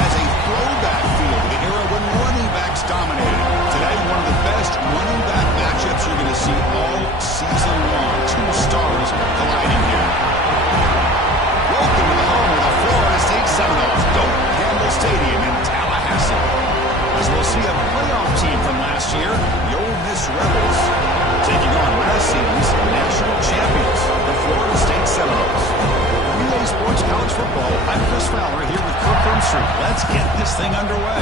has a throwback feel to the era when running backs dominated. Today, one of the best running back matchups you're going to see all season long. Two stars colliding here. Welcome to the home of the Florida State Seminoles, Doak Campbell Stadium in Tallahassee. As we'll see a playoff team from last year, the Ole Miss Rebels, taking on last season's national champions, the Florida State Seminoles. Relay Sports College Football, I'm Chris Fowler here with Kirk Hermstreet. Let's get this thing underway.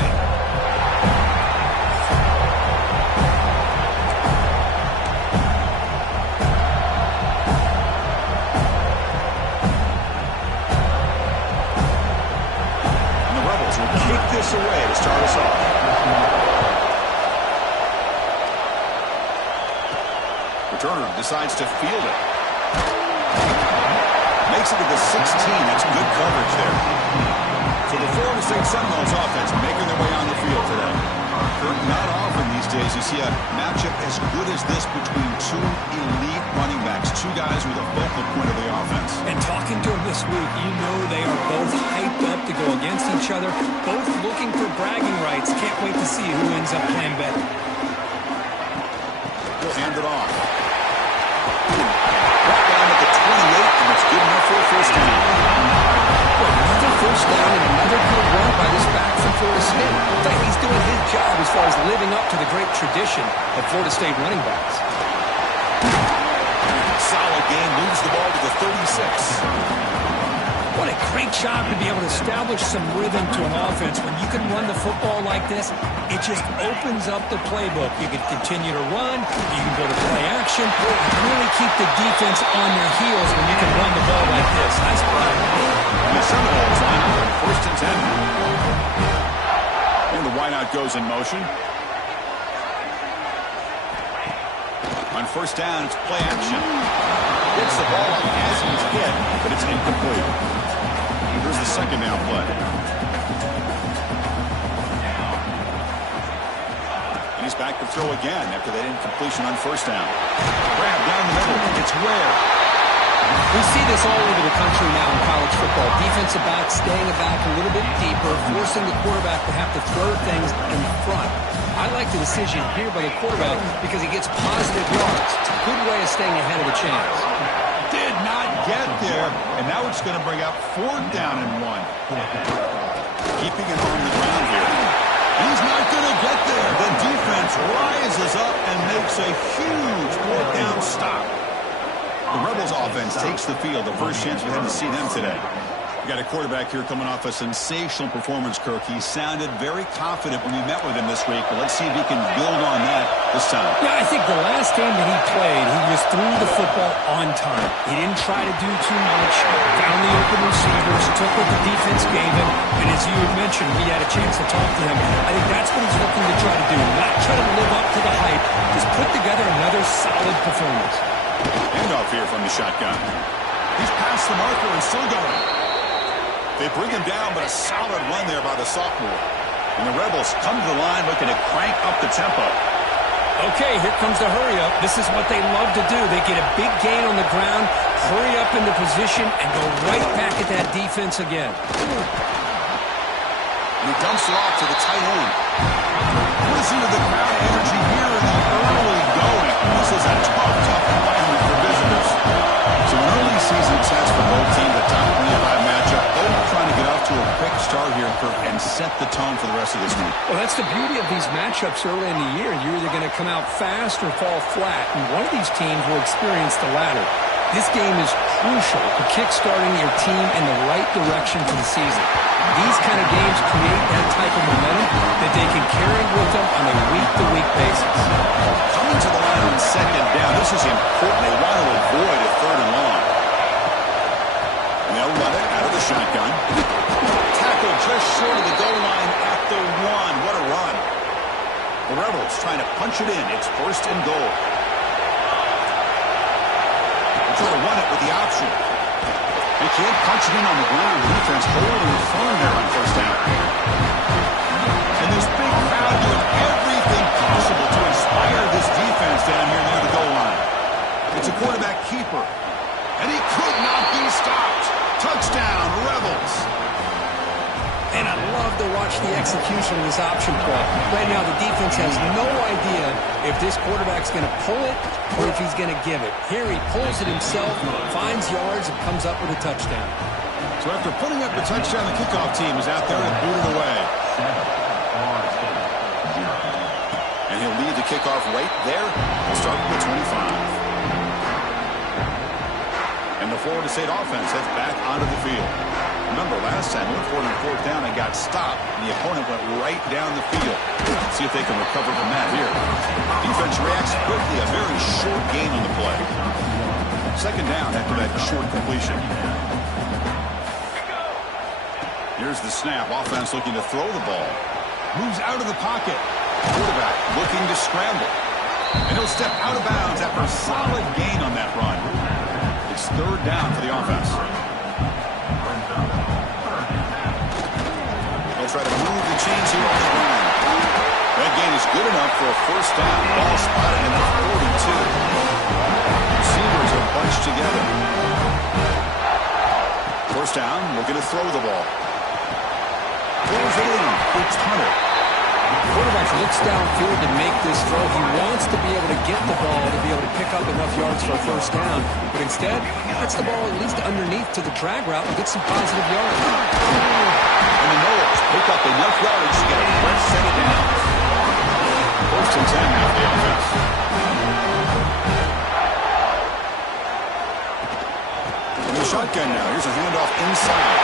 And the Rebels will kick this away to start us off. Turner decides to field it. Makes it to the 16. That's good coverage there. So the Florida State Seminoles offense making their way on the field today. Not often these days you see a matchup as good as this between two elite running backs, two guys with a focal point of the offense. And talking to them this week, you know they are both hyped up to go against each other, both looking for bragging rights. Can't wait to see who ends up playing better. We'll hand it off. Brought down at the 28, and it's good enough for a first down. Another first down and another good run by this back from Florida State. In fact, he's doing his job as far as living up to the great tradition of Florida State running backs. Solid game, moves the ball to the 36. What a great job to be able to establish some rhythm to an offense. When you can run the football like this, it just opens up the playbook. You can continue to run, you can go to play action, and really keep the defense on their heels when you can run the ball like this. Nice play. The Seminoles line up on first and 10. And the wideout goes in motion. On first down, it's play action. Gets the ball up as he's hit, but it's incomplete. Here's the second down play. And he's back to throw again after that incompletion on first down. Grab down the middle. It's Ware. We see this all over the country now in college football. Defensive backs staying back a little bit deeper, forcing the quarterback to have to throw things in front. I like the decision here by the quarterback because he gets positive yards. It's a good way of staying ahead of the chains. Did not get there, and now it's going to bring up fourth down and 1. Keeping it on the ground here. He's not going to get there. The defense rises up and makes a huge fourth down stop. The Rebels offense takes the field. The first chance we had to see them today. We got a quarterback here coming off a sensational performance, Kirk. He sounded very confident when we met with him this week, but let's see if he can build on that this time. Yeah, I think the last game that he played, he just threw the football on time. He didn't try to do too much, found the open receivers, took what the defense gave him, and as you had mentioned, we had a chance to talk to him. I think that's what he's looking to try to do, not try to live up to the hype, just put together another solid performance. Handoff here from the shotgun. He's past the marker and still going. They bring him down, but a solid run there by the sophomore. And the Rebels come to the line looking to crank up the tempo. Okay, here comes the hurry up. This is what they love to do. They get a big gain on the ground, hurry up into position, and go right back at that defense again. And he dumps it off to the tight end. Listen to the crowd energy here in the early going. This is a tough environment for visitors. So an early season test for both teams, a top 25 matchup. Both trying to get off to a quick start here, Kirk, and set the tone for the rest of this week. Well, that's the beauty of these matchups early in the year. You're either going to come out fast or fall flat, and one of these teams will experience the latter. This game is crucial to kickstarting your team in the right direction for the season. These kind of games create that type of momentum that they can carry with them on a week-to-week basis. Coming to the line on second down, this is important. They want to avoid a third and long. And they'll run it out of the shotgun. Tackle just short of the goal line at the 1. What a run. The Rebels trying to punch it in. It's first and goal. They're trying to run it with the option. They can't punch it in on the ground. The defense holding firm there on first down. And this big crowd doing everything possible to inspire this defense down here near the goal line. It's a quarterback keeper. And he could not be stopped. Touchdown, Rebels. And I love the execution of this option play. Right now, the defense has no idea if this quarterback's going to pull it or if he's going to give it. Here he pulls it himself, finds yards, and comes up with a touchdown. So after putting up the touchdown, the kickoff team is out there to boot it away. And he'll lead the kickoff right there. We'll start with the 25. And the Florida State offense heads back onto the field. Remember, last time, went for it on fourth down and got stopped, and the opponent went right down the field. Let's see if they can recover from that here. Defense reacts quickly, a very short gain on the play. Second down after that short completion. Here's the snap. Offense looking to throw the ball. Moves out of the pocket. Quarterback looking to scramble. And he'll step out of bounds after a solid gain on that run. It's third down for the offense. They'll try to move the chains here on the ground. That gain is good enough for a first down. Ball spotted in the 42. Receivers are bunched together. First down, looking to throw the ball. Pulls it in. It's Hunter. The quarterback looks downfield to make this throw. He wants to be able to get the ball to be able to pick up enough yards for a first down. But instead, gets the ball at least underneath to the drag route and gets some positive yards. And the Noles pick up enough yards to get a fresh set of downs. First and 10 now for the offense. From the shotgun now. Here's a handoff inside.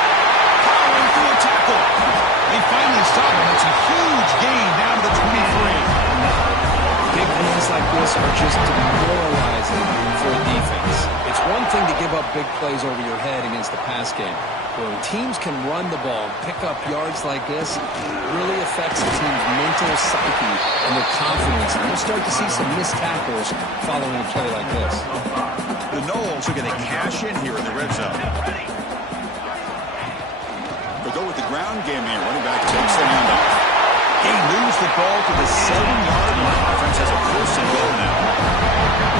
Powering through a tackle. They finally stop him. It's a huge gain down to the 23. Big wins like this are just demoralizing for a defense. It's one thing to give up big plays over your head against the pass game. But when teams can run the ball and pick up yards like this, it really affects the team's mental psyche and their confidence. And you'll start to see some missed tackles following a play like this. The Noles are going to cash in here in the red zone. They'll go with the ground game here. Running back takes the handoff. He moves the ball to the 7-yard line. Offense has a first and goal now.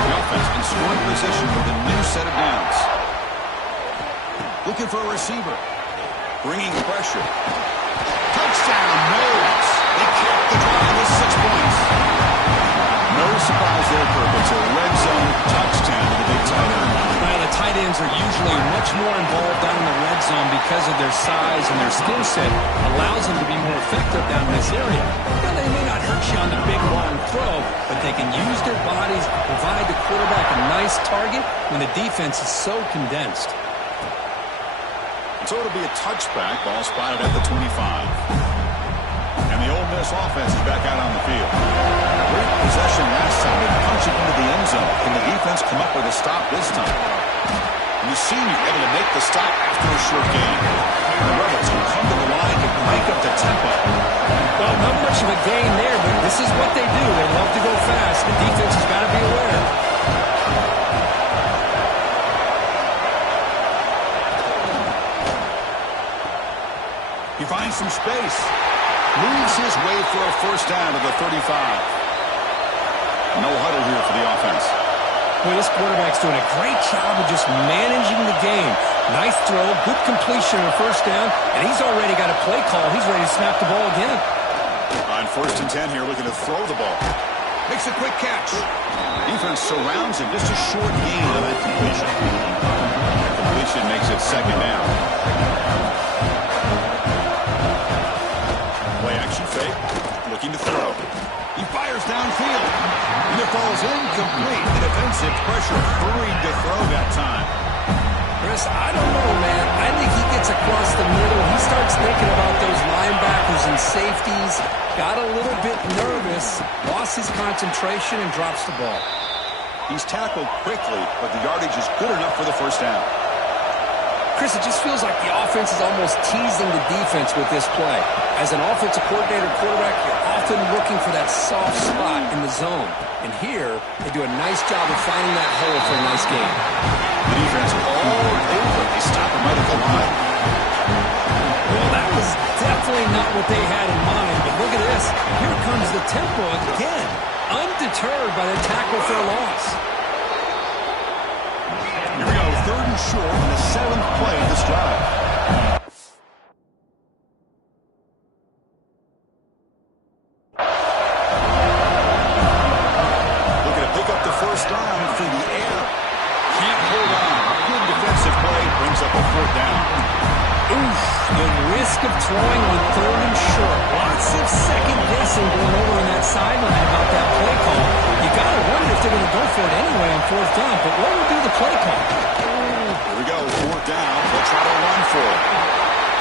The offense in scoring position with a new set of downs. Looking for a receiver. Bringing pressure. Touchdown, Noles. They capped the drive with 6 points. No surprise there, Kirk. It's a red zone touchdown to the big tight end. Well, the tight ends are usually much more involved down in the red zone because of their size and their skill set allows them to be more effective down in this area. Now, they may not hurt you on the big, long throw, but they can use their bodies to provide the quarterback a nice target when the defense is so condensed. So it'll be a touchback. Ball spotted at the 25. And the Ole Miss offense is back out on the field. Great possession last time. They punch it into the end zone. Can the defense come up with a stop this time? And the senior able to make the stop after a short gain. The Rebels will come to the line to break up the tempo. Well, not much of a gain there, but this is what they do. They love to go fast. The defense has got to be aware. He finds some space. Moves his way for a first down to the 35. No huddle here for the offense. Well, this quarterback's doing a great job of just managing the game. Nice throw, good completion on first down, and he's already got a play call. He's ready to snap the ball again. On first and 10 here, looking to throw the ball. Makes a quick catch. Defense surrounds him. Just a short gain on that completion. That completion makes it second down. Play action fake. Looking to throw. He fires downfield. And it falls incomplete. The defensive pressure hurried to throw that time. Chris, I don't know, man. I think he gets across the middle. He starts thinking about those linebackers and safeties. Got a little bit nervous. Lost his concentration and drops the ball. He's tackled quickly, but the yardage is good enough for the first down. Chris, it just feels like the offense is almost teasing the defense with this play. As an offensive coordinator quarterback, you're often looking for that soft spot in the zone. And here, they do a nice job of finding that hole for a nice game. The defense all over. They stop him right at the line. Well, that was definitely not what they had in mind. But look at this. Here comes the tempo again. Undeterred by the tackle for a loss. Here we go, third and short on the 7th play of this drive. risk of throwing on 3rd and short. Lots of second guessing going over in that sideline about that play call. You got to wonder if they're going to go for it anyway on 4th down, but what will do the play call? Here we go, 4th down. They'll try to run for it.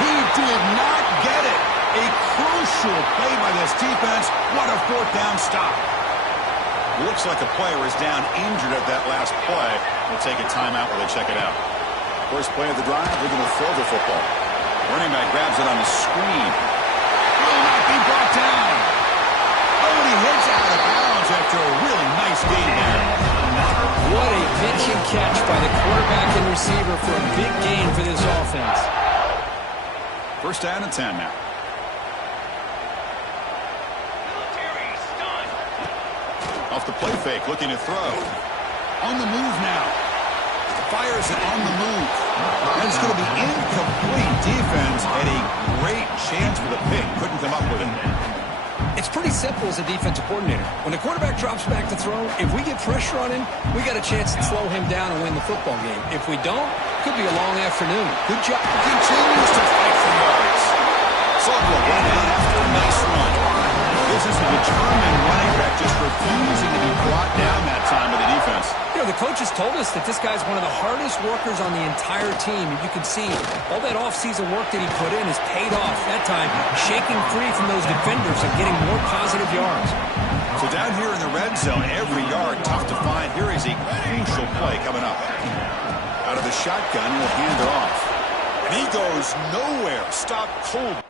He did not get it. A crucial play by this defense. What a 4th down stop. Looks like a player is down injured at that last play. We'll take a timeout while they check it out. First play of the drive, they're going to throw the football. Running back grabs it on the screen. Will not be brought down. Oh, and he hits out of bounds after a really nice gain there. What a pitch and catch by the quarterback and receiver for a big gain for this offense. First down and 10 now. Off the play fake, looking to throw. On the move now. Fires it on the move. And it's going to be incomplete. Defense had a great chance for the pick. Couldn't come up with it. It's pretty simple as a defensive coordinator. When the quarterback drops back to throw, if we get pressure on him, we got a chance to slow him down and win the football game. If we don't, could be a long afternoon. Good job. Continues to fight for yards. Saltwell one down after a nice run. This is a determined running back just refusing to be brought down that time by the defense. You know, the coaches told us that this guy's one of the hardest workers on the entire team. And you can see all that offseason work that he put in has paid off. That time, shaking free from those defenders and getting more positive yards. So down here in the red zone, every yard tough to find. Here is a crucial play coming up. Out of the shotgun, he'll hand it off. And he goes nowhere. Stop cold.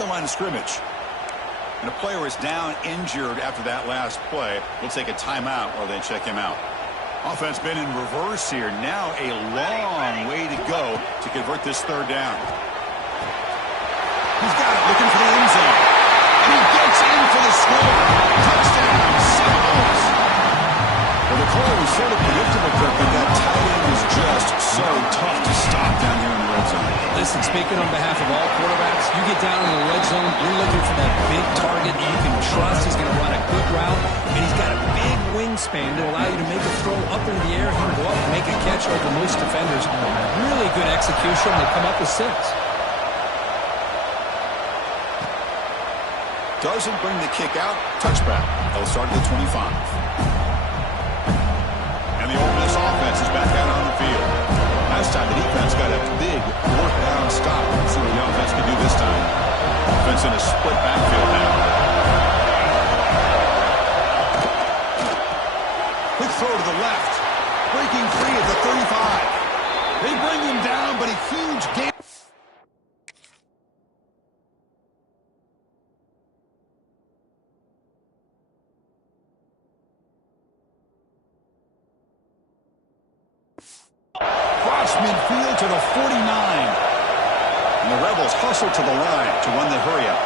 The line of scrimmage. And a player is down injured after that last play. We'll take a timeout while they check him out. Offense been in reverse here. Now a long way to go to convert this 3rd down. He's got it, looking for the end zone. And he gets in for the score. Touchdown, Seminoles. Well, the call was sort of predictable, but that tight end was just so tough to stop down here in the red zone. Listen, speaking on behalf of all quarterbacks, you get down in the red zone, you're looking for that big target that you can trust. He's going to run a good route, and he's got a big wingspan to allow you to make a throw up into the air. He can go up and make a catch over most defenders. Really good execution. They come up with 6. Doesn't bring the kick out. Touchback. They'll start at the 25. And the Ole Miss offense is back out on the field. Last time the defense got a big 4th down stop. Let's see what the offense can do this time. Offense in a split backfield now. Quick throw to the left. Breaking free at the 35. They bring him down, but a huge gain. Midfield to the 49. And the Rebels hustle to the line to run the hurry-up.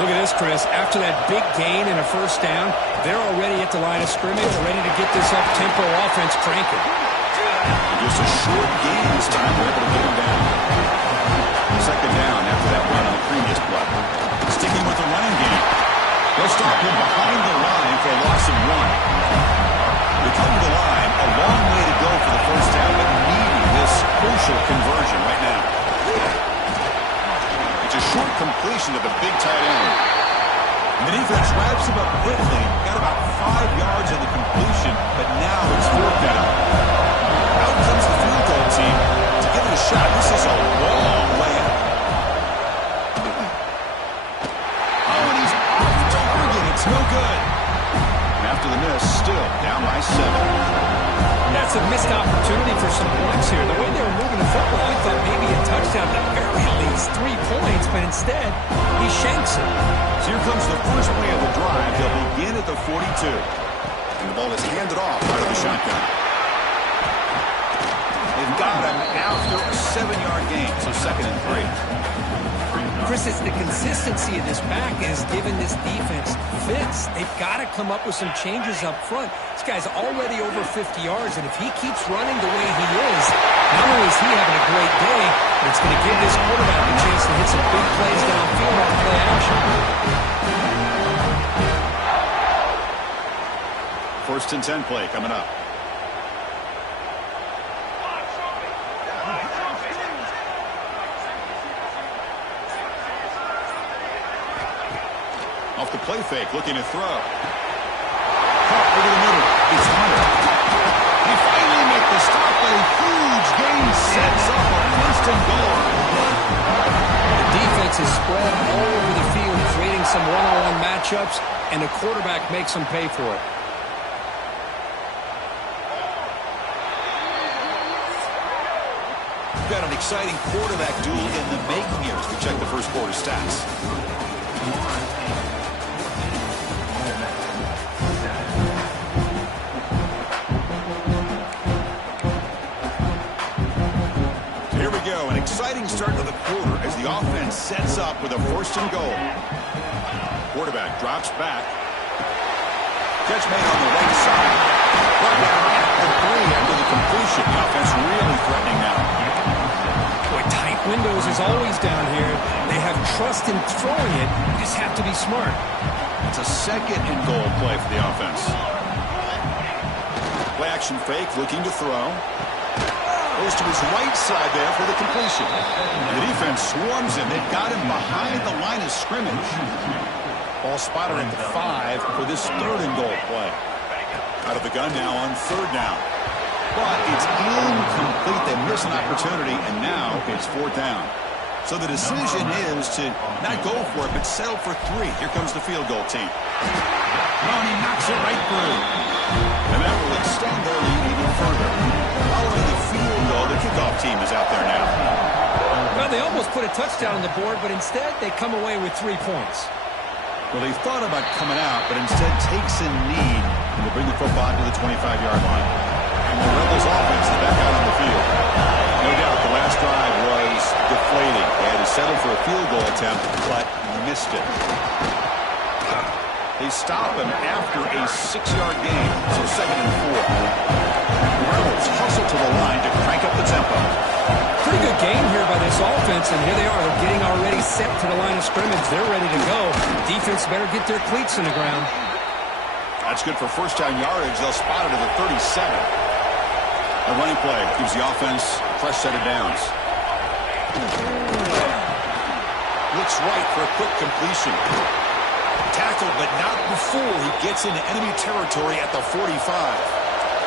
Look at this, Chris. After that big gain and a 1st down, they're already at the line of scrimmage, ready to get this up-tempo offense cranking. And just a short gain this time. They're able to get him down. 2nd down after that run on the previous play. Sticking with the running game. They'll stop him behind the line for a loss of 1. They come to the line. A long way to go for the 1st down, but needing this crucial conversion right now. It's a short completion to the big tight end. And the defense wraps him up quickly. Got about 5 yards of the completion, but now it's 4th down. Out comes the field goal team to give it a shot. This is a long way out. Oh, and he's off target. It's no good. And after the miss, still down by 7. That's a missed opportunity for some points here. The way they were moving the football, I thought maybe a touchdown at the very least 3 points, but instead, he shanks it. So here comes the first play of the drive. They'll begin at the 42. And the ball is handed off out of the shotgun. They've got him after a 7-yard gain, so 2nd and 3. Chris, it's the consistency of this back is giving this defense fits. They've got to come up with some changes up front. This guy's already over 50 yards, and if he keeps running the way he is, not only is he having a great day, but it's going to give this quarterback a chance to hit some big plays downfield on play action. First and 10 play coming up. Off the play fake, looking to throw. Caught over the middle. It's Hunter. They finally make the stop. A huge gain sets up a first and goal. The defense is spread all over the field, creating some one-on-one matchups, and the quarterback makes them pay for it. We've got an exciting quarterback duel in the making here as we check the first quarter stats. Here we go, an exciting start to the quarter as the offense sets up with a first and goal. Quarterback drops back. Catch made on the right side. Brought down at the 3 after the completion. The offense really threatening now. Boy, tight windows is always down here. They have trust in throwing it. You just have to be smart. It's a second and goal play for the offense. Play action fake, looking to throw. Goes to his right side there for the completion. And the defense swarms him. They've got him behind the line of scrimmage. Ball spotted at the 5 for this third and goal play. Out of the gun now on third down. But it's incomplete. They miss an opportunity, and now it's fourth down. So the decision is to not go for it, but settle for 3. Here comes the field goal team. Oh, and he knocks it right through. And that will extend their lead even further. Following the field goal, the kickoff team is out there now. Well, they almost put a touchdown on the board, but instead they come away with 3 points. Well, they thought about coming out, but instead takes a knee and they bring the football to the 25-yard line. And the Rebels offense is back out on the field. No doubt the last drive was deflating. They had to settle for a field goal attempt, but missed it. They stop him after a 6-yard gain, so second and 4. The Rebels hustle to the line to crank up the tempo. Pretty good game here by this offense, and here they are. They're getting already set to the line of scrimmage. They're ready to go. Defense better get their cleats in the ground. That's good for first down yardage. They'll spot it at the 37. A running play gives the offense a fresh set of downs. Looks right for a quick completion. Tackled, but not before he gets into enemy territory at the 45.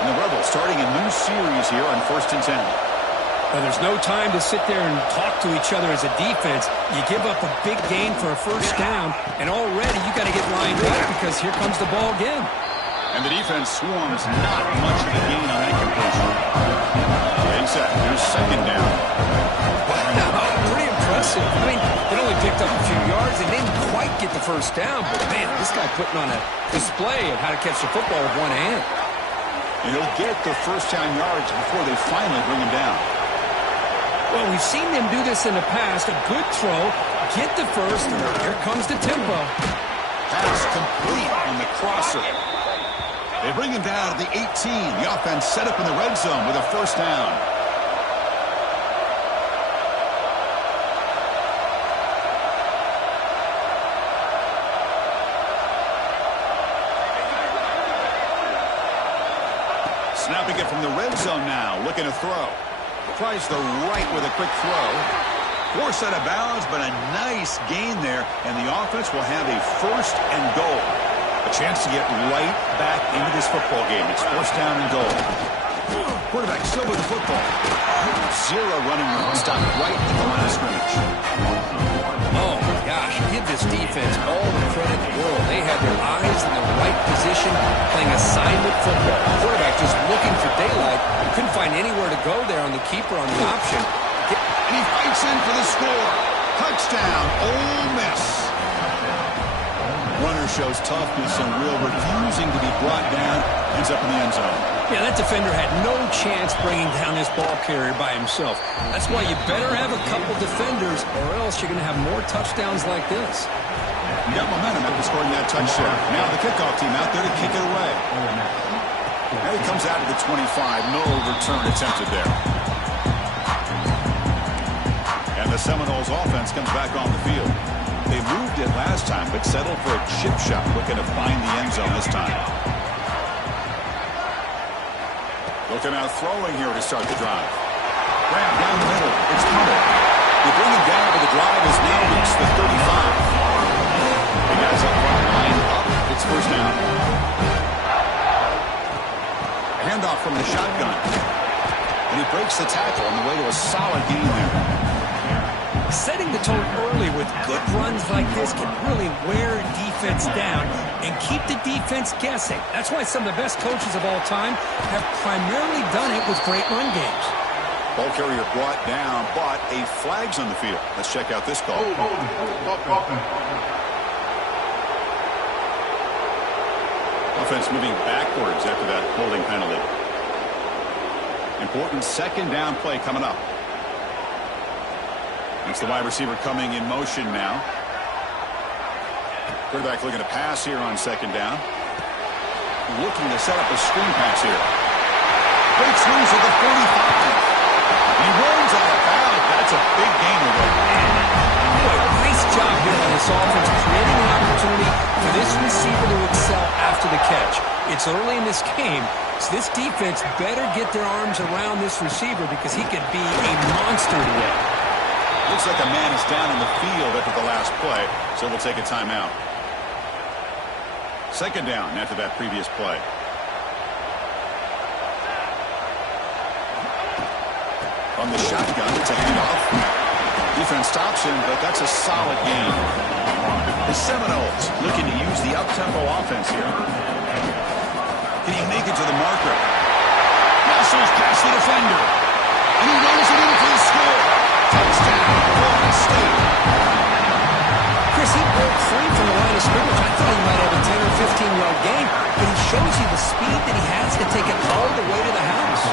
And the Rebels starting a new series here on first and 10. Now, there's no time to sit there and talk to each other as a defense. You give up a big gain for a first down, and already you got to get lined up because here comes the ball again. And the defense swarms not much of a gain on that completion. Getting set. Here's second down. Wow, pretty impressive. I mean, it only picked up a few yards. They didn't quite get the first down, but man, this guy putting on a display of how to catch the football with one hand. And he'll get the first down yards before they finally bring him down. Well, we've seen them do this in the past. A good throw, get the first, and here comes the tempo. Pass complete on the crosser. They bring him down at the 18. The offense set up in the red zone with a first down. Snapping it from the red zone now, looking to throw. Tries the right with a quick throw. Forced out of bounds, but a nice gain there, and the offense will have a first and goal. A chance to get right back into this football game. It's first down and goal. Quarterback still with the football. 0 running room. Stopped right at the line of scrimmage. Oh, my gosh. Give this defense all the credit in the world. They had their eyes in the right position, playing assignment football. The quarterback just looking for daylight. Couldn't find anywhere to go there on the keeper on the option. And he fights in for the score. Touchdown, Ole Miss. Runner shows toughness and will, refusing to be brought down. Ends up in the end zone. Yeah, that defender had no chance bringing down this ball carrier by himself. That's why you better have a couple defenders, or else you're going to have more touchdowns like this. You got momentum after scoring that touchdown. Now the kickoff team out there to kick it away. Now he comes out to the 25. No return attempted there. And the Seminoles offense comes back on the field. They moved it last time, but settled for a chip shot, looking to find the end zone this time. Looking out throwing here to start the drive. Grab down the middle. It's Hummel. They bring him down, but the drive has now reached the 35. The guys up front line up. It's first down. A handoff from the shotgun. And he breaks the tackle on the way to a solid gain there. Setting the tone early with good runs like this can really wear a defense down and keep the defense guessing. That's why some of the best coaches of all time have primarily done it with great run games. Ball carrier brought down, but a flag's on the field. Let's check out this call. Offense moving backwards after that holding penalty. Important second down play coming up. It's the wide receiver coming in motion now. Quarterback looking to pass here on second down. Looking to set up a screen pass here. Breaks loose at the 45. He runs out of bounds. That's a big gain away. Nice job here on this offense, creating an opportunity for this receiver to excel after the catch. It's early in this game, so this defense better get their arms around this receiver because he could be a monster today. Looks like a man is down in the field after the last play, so we'll take a timeout. Second down after that previous play. On the shotgun, it's a handoff. Defense stops him, but that's a solid gain. The Seminoles looking to use the up-tempo offense here. Can he make it to the marker? Muscles past the defender. And he runs it in for the score. Touchdown, Florida State. Chris, he broke free from the line of scrimmage. I thought he might have a 10 or 15-yard gain, but he shows you the speed that he has to take it all the way to the house.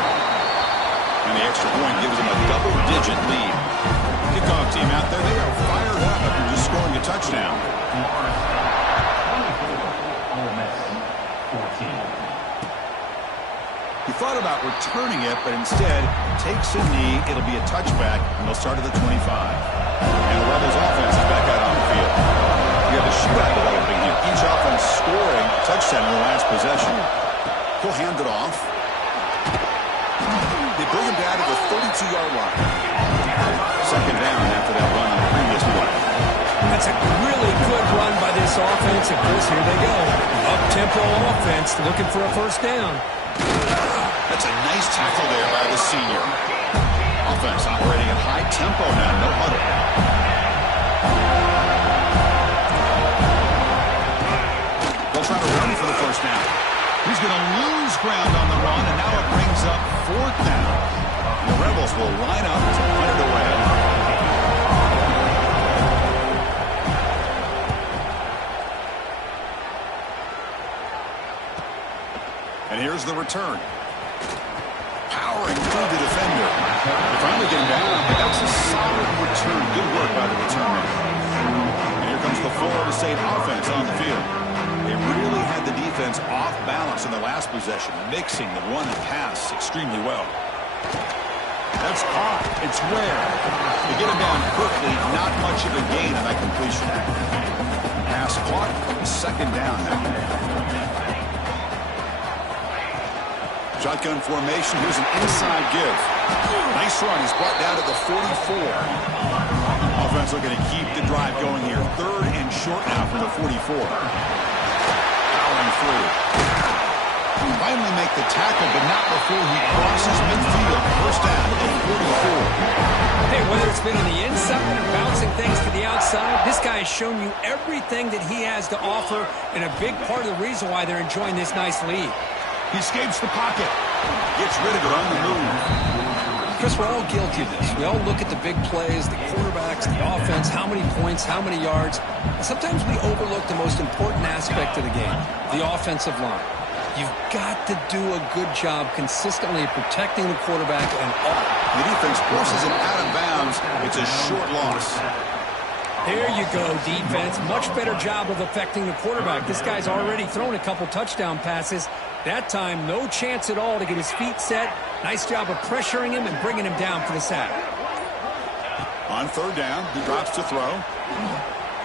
And the extra point gives him a double-digit lead. Kickoff team out there, they are fired up after just scoring a touchdown. He thought about returning it, but instead takes a knee. It'll be a touchback, and they'll start at the 25. And the Rebels offense is back out on the field. We have a shootout developing here. Each offense scoring a touchdown in the last possession. He'll hand it off. They bring him down to the 32-yard line. Second down after that run on the previous play. That's a really good run by this offense, and Chris, here they go. Up-tempo offense looking for a first down. That's a nice tackle there by the senior. Offense operating at high tempo now, no huddle. They'll try to run for the first down. He's going to lose ground on the run, and now it brings up fourth down. And the Rebels will line up to put it away. And here's the return. Powering through the defender. They finally get him down, but that's a solid return. Good work by the return man. And here comes the Florida State offense on the field. They really had the defense off balance in the last possession, mixing the run and pass extremely well. That's caught. It's rare. They get him down quickly, not much of a gain on that completion. Pass caught, second down now. Shotgun formation. Here's an inside give. Nice run. He's brought down to the 44. Offense looking to keep the drive going here. Third and short now from the 44. Powering through. Finally make the tackle, but not before he crosses midfield. First down at the 44. Hey, whether it's been on the inside or bouncing things to the outside, this guy has shown you everything that he has to offer, and a big part of the reason why they're enjoying this nice lead. He escapes the pocket. Gets rid of it on the move. Chris, we're all guilty of this. We all look at the big plays, the quarterbacks, the offense, how many points, how many yards. And sometimes we overlook the most important aspect of the game, the offensive line. You've got to do a good job consistently protecting the quarterback and all. The defense forces him out of bounds. It's a short loss. There you go, defense. Much better job of affecting the quarterback. This guy's already thrown a couple touchdown passes. That time, no chance at all to get his feet set. Nice job of pressuring him and bringing him down for the sack. On third down, he drops to throw.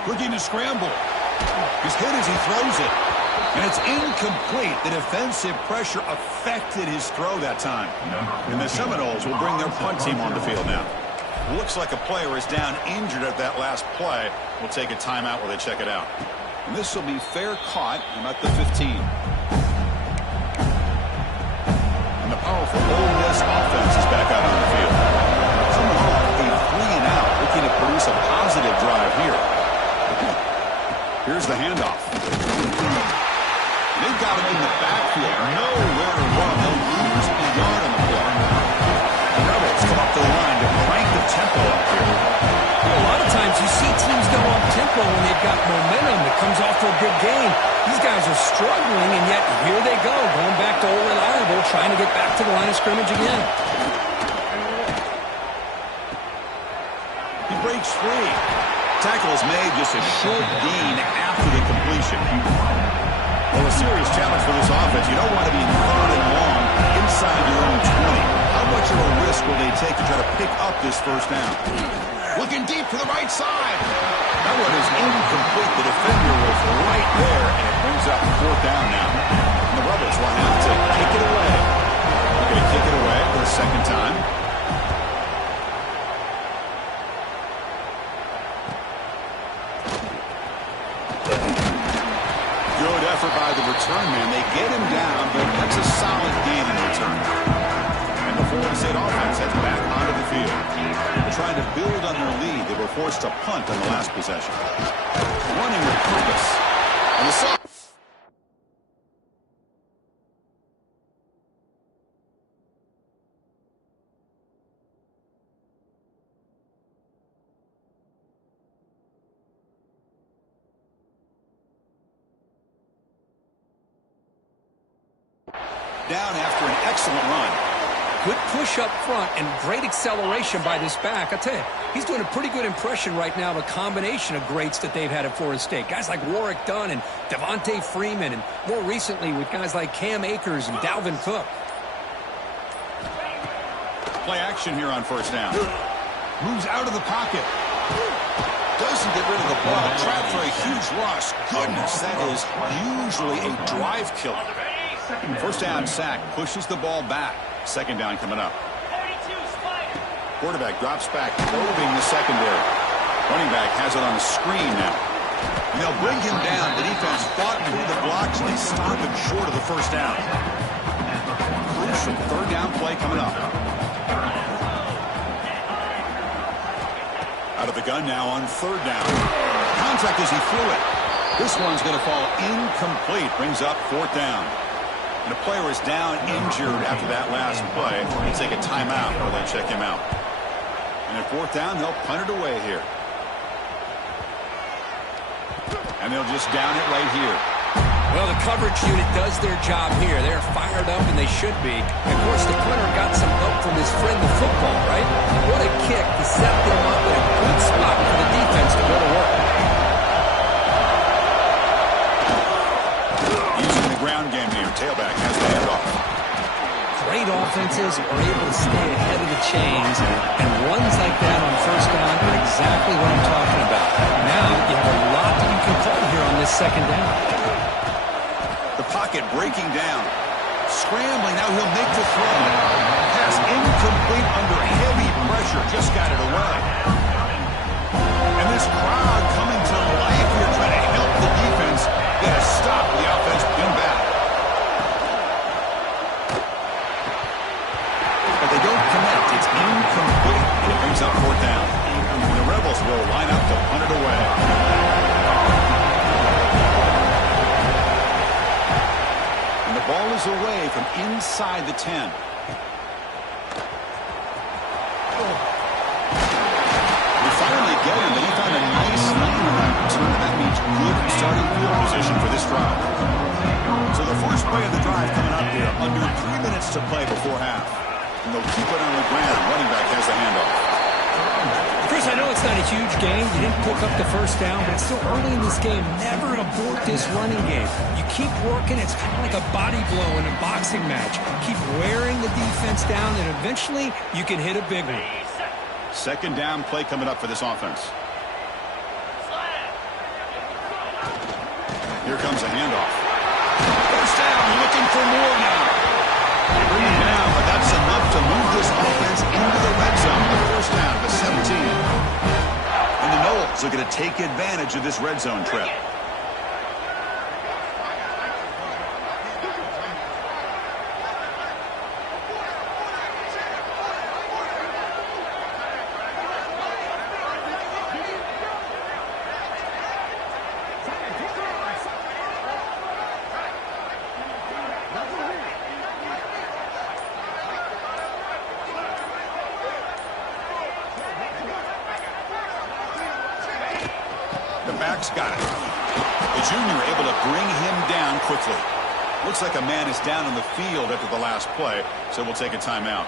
Looking to scramble. He's hit as he throws it. And it's incomplete. The defensive pressure affected his throw that time. And the Seminoles will bring their punt team on the field now. Looks like a player is down injured at that last play. We'll take a timeout while they check it out. And this will be fair caught about the 15. And the powerful Ole Miss offense is back out on the field. Coming off a 3-and-out, looking to produce a positive drive here. Here's the handoff. They've got him in the backfield. Nowhere to run. They'll lose a yard on the play. The Rebels come up the line to crank the tempo up here. A lot of times you see teams go up tempo when they've got momentum that comes off to a good game. These guys are struggling, and yet here they go, going back to old reliable, trying to get back to the line of scrimmage again. He breaks free. Tackle is made, just a short gain after the completion. Well, a serious challenge for this offense. You don't want to be 3rd and long inside your own 20. How much of a risk will they take to try to pick up this first down? Looking deep to the right side. That one is incomplete. The defender was right there, and it brings up 4th down now. And the Rebels will have to kick it away. They're going to kick it away for the second time. Good effort by the return man. They get him down, but that's a solid gain in return. And the Florida State offense heads back onto the field. Trying to build on their lead. They were forced to punt on the last possession. Running with purpose. And the down after an excellent run. Good push up front and great acceleration by this back. I tell you, he's doing a pretty good impression right now of a combination of greats that they've had at Florida State. Guys like Warrick Dunn and Devontae Freeman, and more recently with guys like Cam Akers and Dalvin Cook. Play action here on first down. Moves out of the pocket. Doesn't get rid of the ball. Trapped for a huge loss. Goodness, that is usually a drive killer. First down sack, pushes the ball back. Second down coming up. Quarterback drops back, probing the secondary. Running back has it on the screen now. And they'll bring him down. The defense fought through the blocks, and they stop him short of the first down. Crucial 3rd down play coming up. Out of the gun now on 3rd down. Contact as he threw it. This one's going to fall incomplete. Brings up 4th down. And the player is down injured after that last play. We'll take a timeout while they check him out. And at 4th down, they'll punt it away here. And they'll just down it right here. Well, the coverage unit does their job here. They're fired up, and they should be. And of course, the punter got some help from his friend, the football, right? What a kick to set them up in a good spot for the defense to go to work. Using the ground game here. Tailback has the handoff. Great offenses are able to stay ahead of the chains, and runs like that on first down are exactly what I'm talking about. Now you have a lot that you can call here on this second down. The pocket breaking down. Scrambling, now he'll make the throw. Pass incomplete under heavy pressure, just got it away. And this crowd coming to life here, trying to help the defense get a stop. The offense pinned back. But they don't connect. It's incomplete. And it brings up 4th down. And the Rebels will line up to punt it away. And the ball is away from inside the 10. We finally get him, but he found a nice lane on that return. That means good starting field position for this drive. So the first play of the drive coming up here. Under 3 minutes to play before half. And they'll keep it on the ground. Running back has the handoff. Chris, I know it's not a huge game. You didn't pick up the first down, but it's still early in this game. Never abort this running game. You keep working. It's kind of like a body blow in a boxing match. Keep wearing the defense down, and eventually you can hit a big one. Second down play coming up for this offense. Here comes a handoff. down, looking for more now. Bring him down, but that's enough to move this offense into the red zone. The first down to 17. And the Noles are going to take advantage of this red zone trip. Back's got it. The junior able to bring him down quickly. Looks like a man is down on the field after the last play, so we'll take a timeout.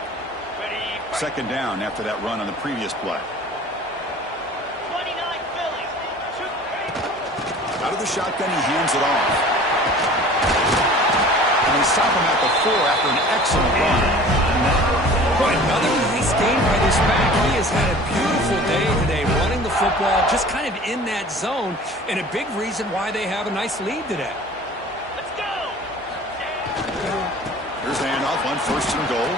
Second down after that run on the previous play. 29 Philly. Out of the shotgun, he hands it off. And they stop him at the 4 after an excellent run. Boy, another nice game by this back. He has had a beautiful day today running the football, just kind of in that zone, and a big reason why they have a nice lead today. Let's go. Here's the handoff on first and goal.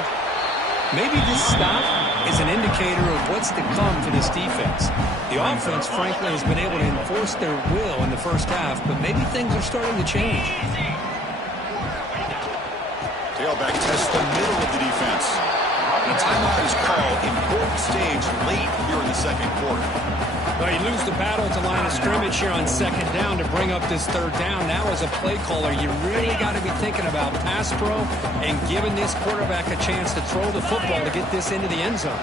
Maybe this stop is an indicator of what's to come for this defense. The offense, frankly, has been able to enforce their will in the first half, but maybe things are starting to change. Tailback tests the middle of the defense. And a timeout is called. Important stage late here in the second quarter. Well, you lose the battle at the line of scrimmage here on second down to bring up this third down. Now, as a play caller, you really got to be thinking about pass pro and giving this quarterback a chance to throw the football to get this into the end zone.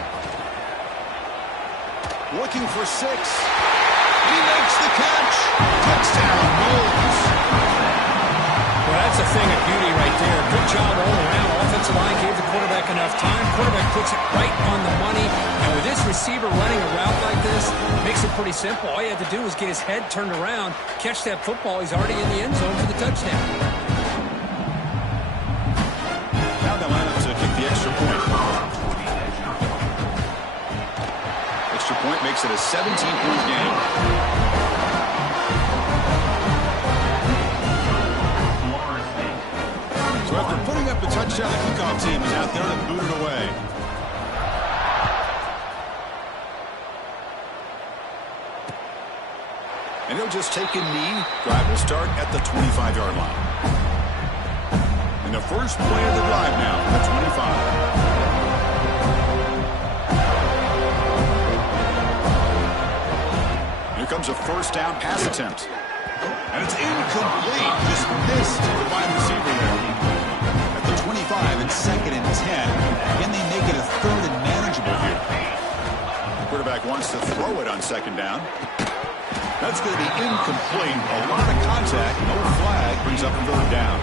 Looking for 6. He makes the catch. Touchdown, Noles. Well, that's a thing of beauty right there. Good job all around. Offensive line gave the quarterback enough time. Quarterback puts it right on the money. And with this receiver running a route like this, makes it pretty simple. All you have to do is get his head turned around, catch that football. He's already in the end zone for the touchdown. Now they line up to kick the extra point. Extra point makes it a 17-point game. So after putting up the touchdown, the kickoff team is out there to boot it away. And he'll just take a knee. Drive will start at the 25-yard line. And the first play of the drive now, the 25. Here comes a first down pass attempt. And it's incomplete. Just missed the wide receiver there. At the 25 and second and 10. Can they make it a third and manageable here? The quarterback wants to throw it on second down. That's going to be incomplete. A lot of contact. No flag. Brings up third down.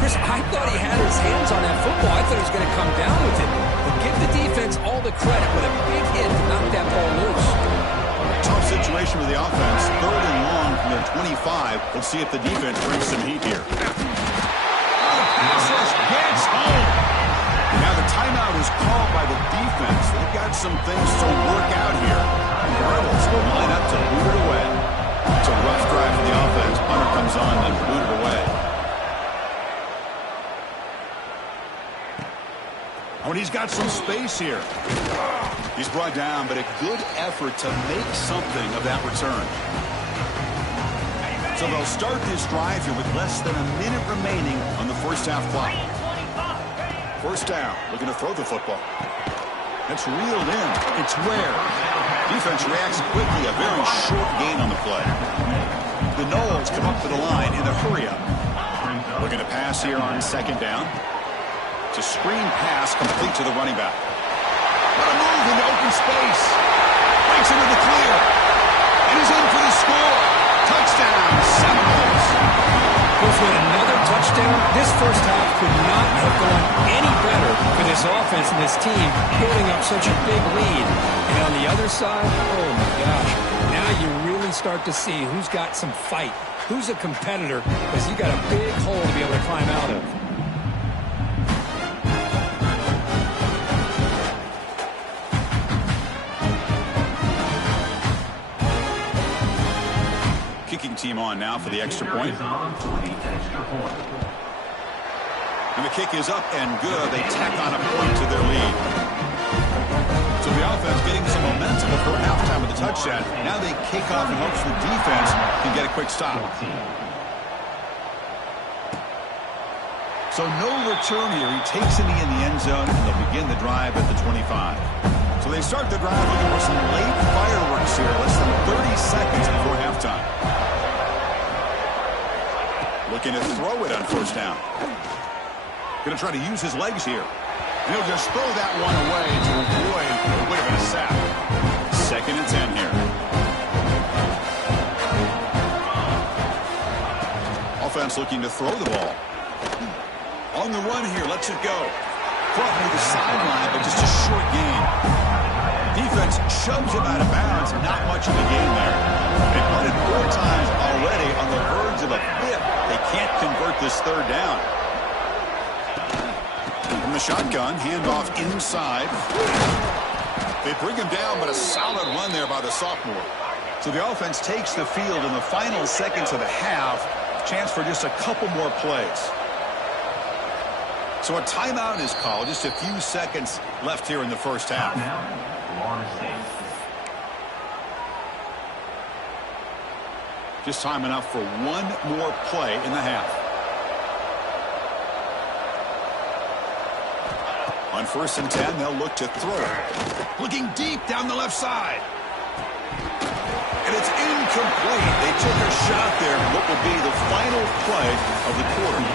Chris, I thought he had his hands on that football. I thought he was going to come down with it. But give the defense all the credit with a big hit to knock that ball loose. Tough situation with the offense. Third and long from their 25. Let's see if the defense brings some heat here. Pass rush gets home. Now the timeout is called by the defense. They've got some things to work out here. Rebels will line up to boot it away. It's a rough drive for the offense. Punter comes on and boot it away. Oh, and he's got some space here. He's brought down, but a good effort to make something of that return. So they'll start this drive here with less than a minute remaining on the first half clock. First down, looking to throw the football. That's reeled in. It's rare. Defense reacts quickly, a very short gain on the play. The Noles come up to the line in a hurry-up. Looking to pass here on second down. It's a screen pass complete to the running back. What a move into open space. Breaks into the clear. And he's in for the score. Touchdown, Seminoles. With another touchdown, this first half could not have gone any better for this offense and this team, building up such a big lead. And on the other side, oh my gosh, now you really start to see who's got some fight, who's a competitor, because you got a big hole to be able to climb out of. Kicking team on now for the extra point. And the kick is up and good. They tack on a point to their lead. So the offense getting some momentum before halftime with the touchdown. Now they kick off in hopes the defense can get a quick stop. So no return here. He takes it in the end zone, and they'll begin the drive at the 25. So they start the drive looking for some late fireworks here, less than 30 seconds before halftime. Looking to throw it on first down. Going to try to use his legs here. And he'll just throw that one away to avoid what would have been a sack. 2nd and 10 here. Offense looking to throw the ball. On the run here, lets it go. Caught near the sideline, but just a short gain. Defense shoves him out of bounds. Not much of a gain there. They've run it 4 times already on the verge of a 5th. They can't convert this 3rd down. From the shotgun, handoff inside. They bring him down, but a solid run there by the sophomore. So the offense takes the field in the final seconds of the half. Chance for just a couple more plays. So a timeout is called. Just a few seconds left here in the first half. Just time enough for one more play in the half. On 1st and 10, they'll look to throw it. Looking deep down the left side. And it's incomplete. They took a shot there. What will be the final play of the quarter.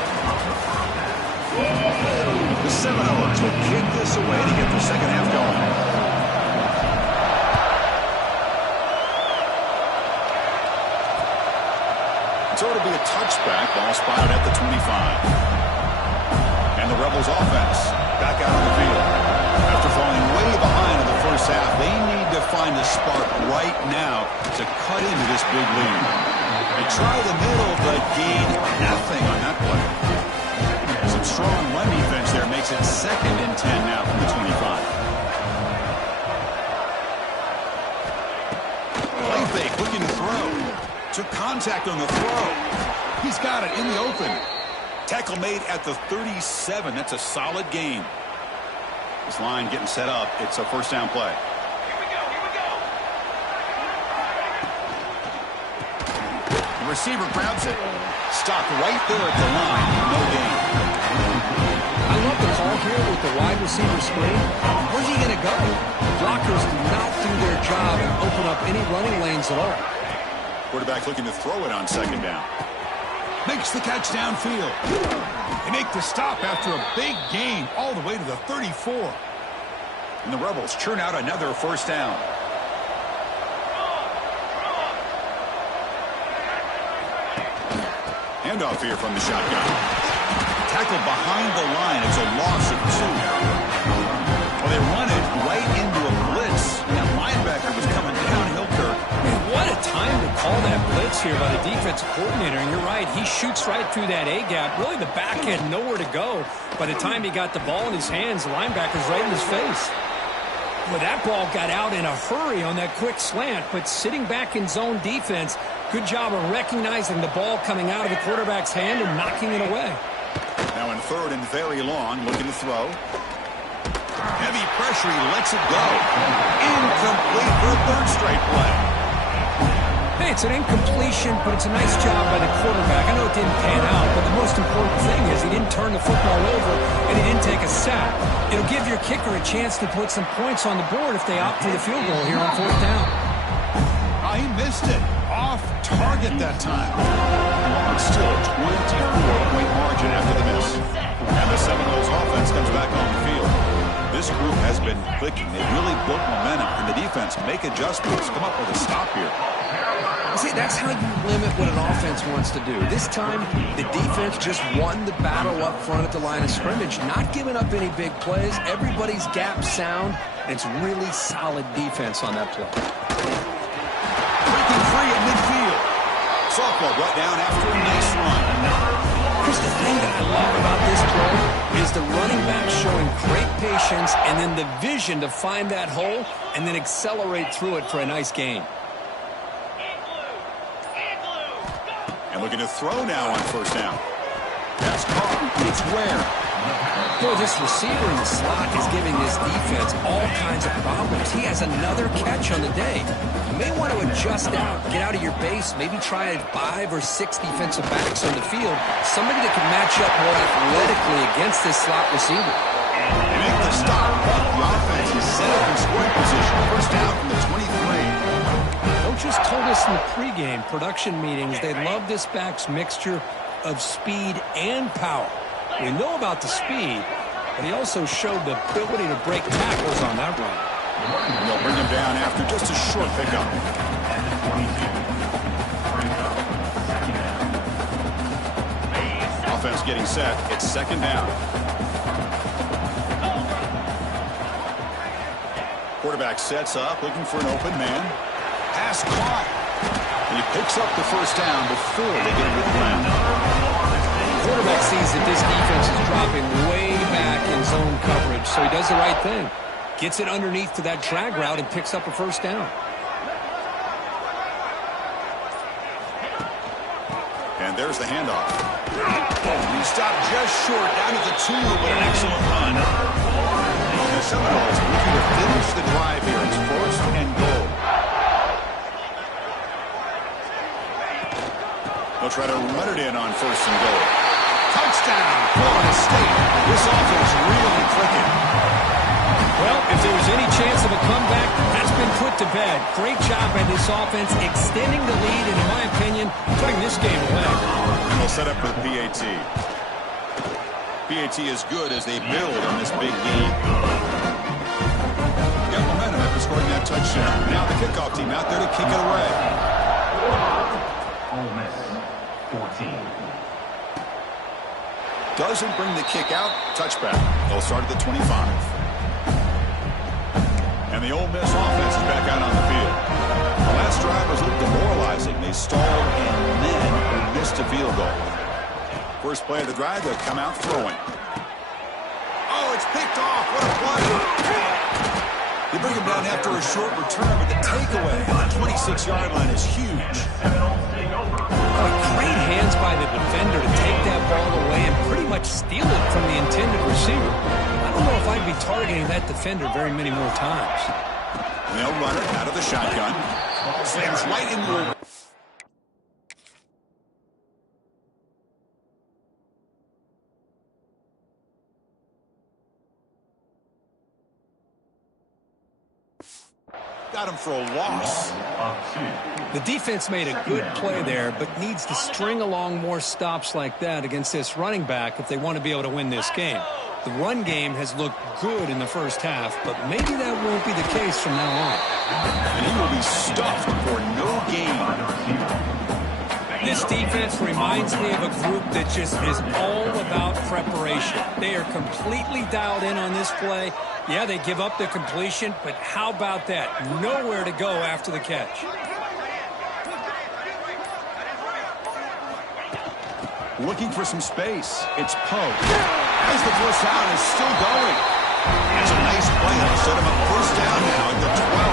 The Seminoles will kick this away to get the second half going. So it'll be a touchback. Ball spotted at the 25. And the Rebels offense back out on the field. After falling way behind in the first half, they need to find a spark right now to cut into this big lead. They try the middle, but gain nothing on that play. Some strong run defense there makes it 2nd and 10 now from the 25. Play fake, looking to throw. Took contact on the throw. He's got it in the open. Tackle made at the 37. That's a solid gain. This line getting set up. It's a first down play. Here we go. The receiver grabs it. Stopped right there at the line. No gain. I love the call here with the wide receiver screen. Where's he going to go? Blockers do not do their job and open up any running lanes at all. Quarterback looking to throw it on 2nd down. Makes the catch downfield. They make the stop after a big gain all the way to the 34. And the Rebels churn out another first down. Handoff here from the shotgun. Tackled behind the line. It's a loss of 2. Well, they run it right into a blitz. And that linebacker was coming downhill, Kirk. What a time to call that blitz here by the defensive coordinator. And you're right, he shoots right through that A-gap. Really, the back had nowhere to go. By the time he got the ball in his hands, the linebacker's right in his face. Well, that ball got out in a hurry on that quick slant, but sitting back in zone defense, good job of recognizing the ball coming out of the quarterback's hand and knocking it away. Now in 3rd and very long, looking to throw. Heavy pressure, he lets it go. Incomplete for a 3rd straight play. Hey, it's an incompletion, but it's a nice job by the quarterback. I know it didn't pan out, but the most important thing is he didn't turn the football over and he didn't take a sack. It'll give your kicker a chance to put some points on the board if they opt for the field goal here on 4th down. He missed it. Off target that time. It's still a 24-point margin after the miss. And the Seminoles offense comes back on the field. This group has been clicking. They really built momentum, and the defense make adjustments, come up with a stop here. See, that's how you limit what an offense wants to do. This time, the defense just won the battle up front at the line of scrimmage, not giving up any big plays. Everybody's gap sound, and it's really solid defense on that play. Breaking free at midfield. Softball brought down after a nice run. Chris, the thing that I love about this play is the running back showing great patience and then the vision to find that hole and then accelerate through it for a nice gain. And looking to throw now on 1st down. That's caught. It's Ware. Boy, this receiver in the slot is giving this defense all kinds of problems. He has another catch on the day. You may want to adjust out, get out of your base, maybe try 5 or 6 defensive backs on the field, somebody that can match up more athletically against this slot receiver. They make the stop, but the offense is set up in scoring position. First down from the 23. Coach just told us in the pregame production meetings they love this back's mixture of speed and power. We know about the speed, but he also showed the ability to break tackles on that run. They'll bring him down after just a short pickup. Offense getting set. It's second down. Quarterback sets up, looking for an open man. Pass caught. And he picks up the first down before they get into the ground. Quarterback sees that this defense is dropping way back in zone coverage, so he does the right thing. Gets it underneath to that drag route and picks up a first down. And there's the handoff. He stopped just short, down to the 2, but an excellent run. The Seminoles looking to finish the drive here. It's first and goal. They'll try to run it in on first and goal. Touchdown, Florida State. This offense really clicking. Well, if there was any chance of a comeback, that's been put to bed. Great job by this offense extending the lead and, in my opinion, putting this game away. And they'll set up for the PAT. PAT is good as they build on this big game. Got momentum after scoring that touchdown. Now the kickoff team out there to kick it away. Ole Miss, 14. Doesn't bring the kick out. Touchback. They'll start at the 25. And the Ole Miss offense is back out on the field. The last drive was a little demoralizing. They stalled and then missed a field goal. First play of the drive, they'll come out throwing. Oh, it's picked off. What a play. They bring him down after a short return, but the takeaway on the 26-yard line is huge. Great hands by the defender to take that ball away and pretty much steal it from the intended receiver. I don't know if I'd be targeting that defender very many more times. And they'll run it out of the shotgun. Slams right into the... Got him for a loss. The defense made a good play there, but needs to string along more stops like that against this running back if they want to be able to win this game. The run game has looked good in the first half, but maybe that won't be the case from now on. And he will be stuffed for no gain. This defense reminds me of a group that just is all about preparation. They are completely dialed in on this play. Yeah, they give up the completion, but how about that? Nowhere to go after the catch. Looking for some space. It's Poe. As the first down is still going. That's a nice play. It'll set him up first down now at the 12.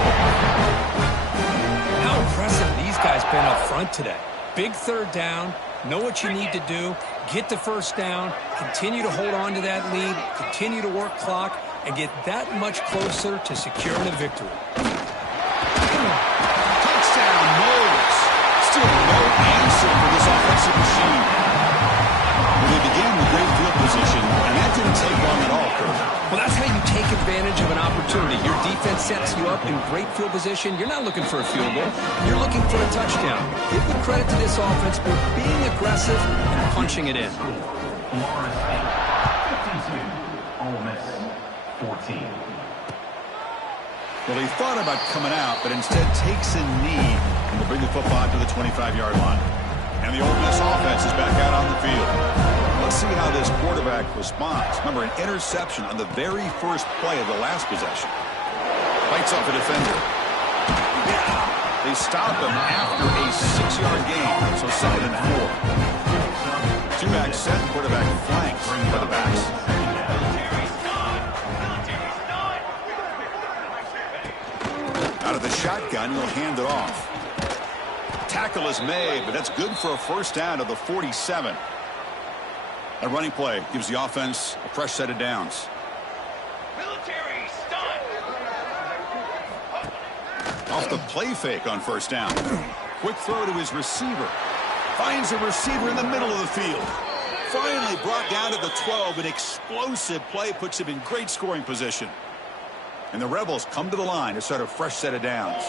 How impressive these guys been up front today. Big third down. Know what you need to do. Get the first down. Continue to hold on to that lead. Continue to work clock. And get that much closer to securing a victory. Touchdown, Knowles. Still no answer for this offensive machine. Well, they began with great field position, and that didn't take long at all, Kurt. Well, that's how you take advantage of an opportunity. Your defense sets you up in great field position. You're not looking for a field goal. You're looking for a touchdown. Give the credit to this offense for being aggressive and punching it in. Florida State, 52. Ole Miss, 14. Well, he thought about coming out, but instead takes a knee and will bring the football to the 25-yard line. And the Ole Miss offense is back out on the field. Let's see how this quarterback responds. Remember, an interception on the very first play of the last possession. Bites off a defender. They stop him after a 6-yard gain, so 2nd and 4. Two backs set, quarterback flanks by the backs. Out of the shotgun, he'll hand it off. Tackle is made, but that's good for a first down to the 47. A running play gives the offense a fresh set of downs. Military stun. Off the play fake on first down. Quick throw to his receiver. Finds a receiver in the middle of the field. Finally brought down at the 12. An explosive play puts him in great scoring position. And the Rebels come to the line to start a fresh set of downs.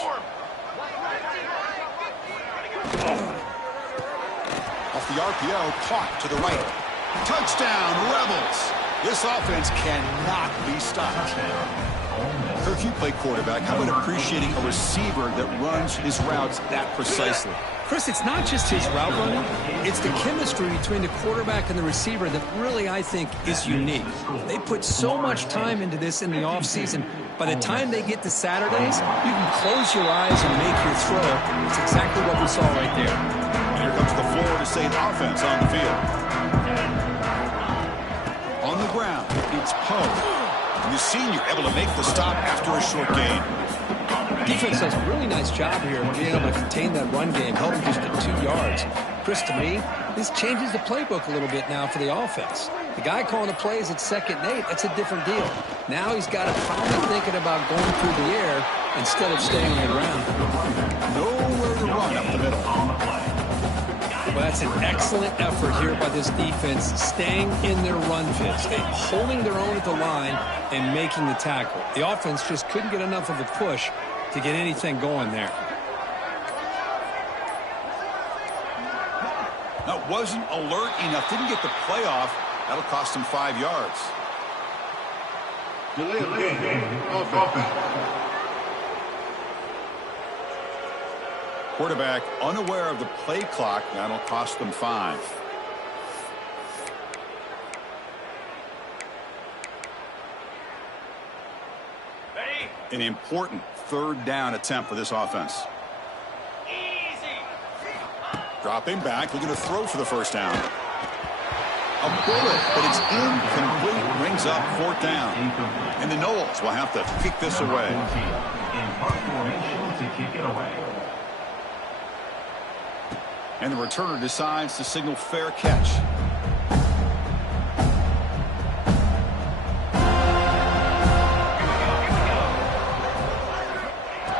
Off the RPO, caught to the right. Touchdown, Rebels. This offense cannot be stopped. Kirk, you play quarterback. How about appreciating a receiver that runs his routes that precisely? Chris, it's not just his route running. It's the chemistry between the quarterback and the receiver that really, I think, is unique. They put so much time into this in the offseason. By the time they get to Saturdays, you can close your eyes and make your throw. It's exactly what we saw right there. Here comes the Florida State offense on the field. On the ground, it's Poe. The senior able to make the stop after a short gain. Defense does a really nice job here of being able to contain that run game, helping just get 2 yards. Chris, to me, this changes the playbook a little bit now for the offense. The guy calling the plays at 2nd and 8, that's a different deal. Now he's got to probably thinking about going through the air instead of staying on the ground. Nowhere to run up the middle. Well, that's an excellent effort here by this defense, staying in their run fits, holding their own at the line and making the tackle. The offense just couldn't get enough of a push to get anything going there. Now, wasn't alert enough, didn't get the play off. That'll cost him 5 yards. Quarterback unaware of the play clock. That'll cost them 5. Ready? An important 3rd down attempt for this offense. Easy. Dropping back, looking to throw for the first down. A bullet, but it's incomplete. Brings up 4th down. And the Noles will have to kick this away. In punt formation to kick it away. And the returner decides to signal fair catch.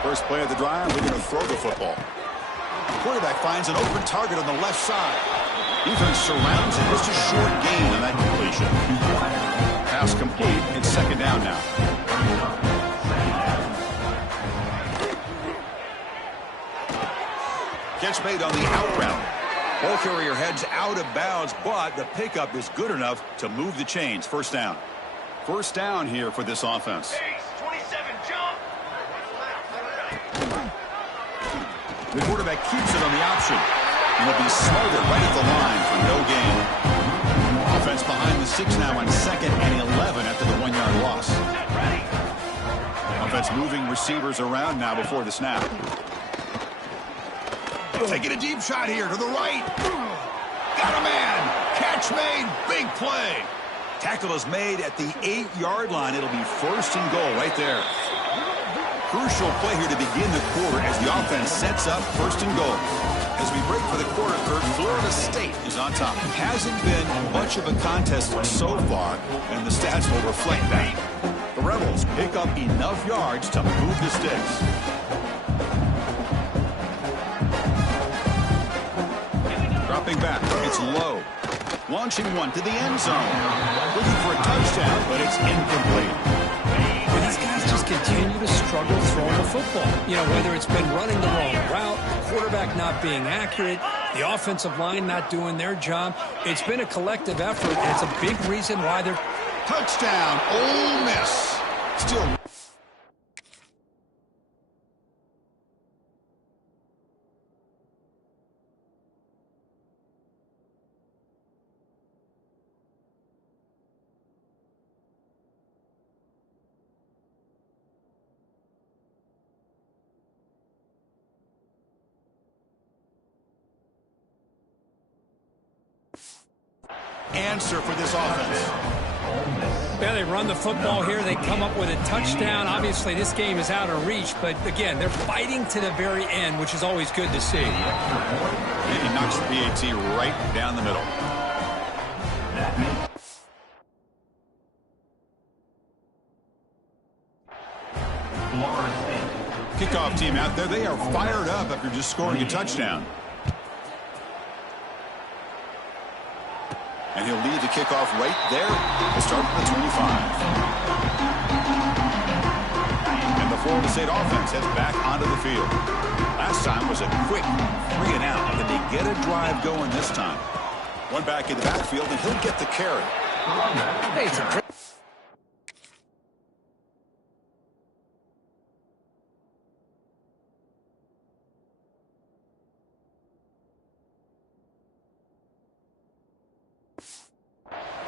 First play of the drive, we're going to throw the football. The quarterback finds an open target on the left side. Defense surrounds it. Just a short gain on that completion. Pass complete. It's 2nd down now. Catch made on the out route. Ball carrier heads out of bounds, but the pickup is good enough to move the chains. First down. First down here for this offense. Base, 27, jump. The quarterback keeps it on the option. And will be smothered right at the line for no gain. Offense behind the 6 now on 2nd and 11 after the 1-yard loss. Ready? Offense moving receivers around now before the snap. Taking a deep shot here to the right. Got a man. Catch made. Big play. Tackle is made at the 8-yard line. It'll be 1st and goal right there. Crucial play here to begin the quarter as the offense sets up 1st and goal. As we break for the quarter, Kirk, Florida State is on top. Hasn't been much of a contest so far, and the stats will reflect that. The Rebels pick up enough yards to move the sticks. Dropping back, it's low. Launching one to the end zone. Looking for a touchdown, but it's incomplete. Well, these guys just continue to struggle throwing the football. You know, whether it's been running the wrong route, the quarterback not being accurate, the offensive line not doing their job. It's been a collective effort, and it's a big reason why they're... Touchdown, Ole Miss. Still... answer for this offense. Yeah, they run the football here. They come up with a touchdown. Obviously, this game is out of reach, but again, they're fighting to the very end, which is always good to see. And he knocks the PAT right down the middle. Florida State. Kickoff team out there, they are fired up after just scoring a touchdown. And he'll lead the kickoff right there. He'll start at the 25. And the Florida State offense heads back onto the field. Last time was a quick 3 and out. Did they get a drive going this time? One back in the backfield, and he'll get the carry. Hey, it's a great...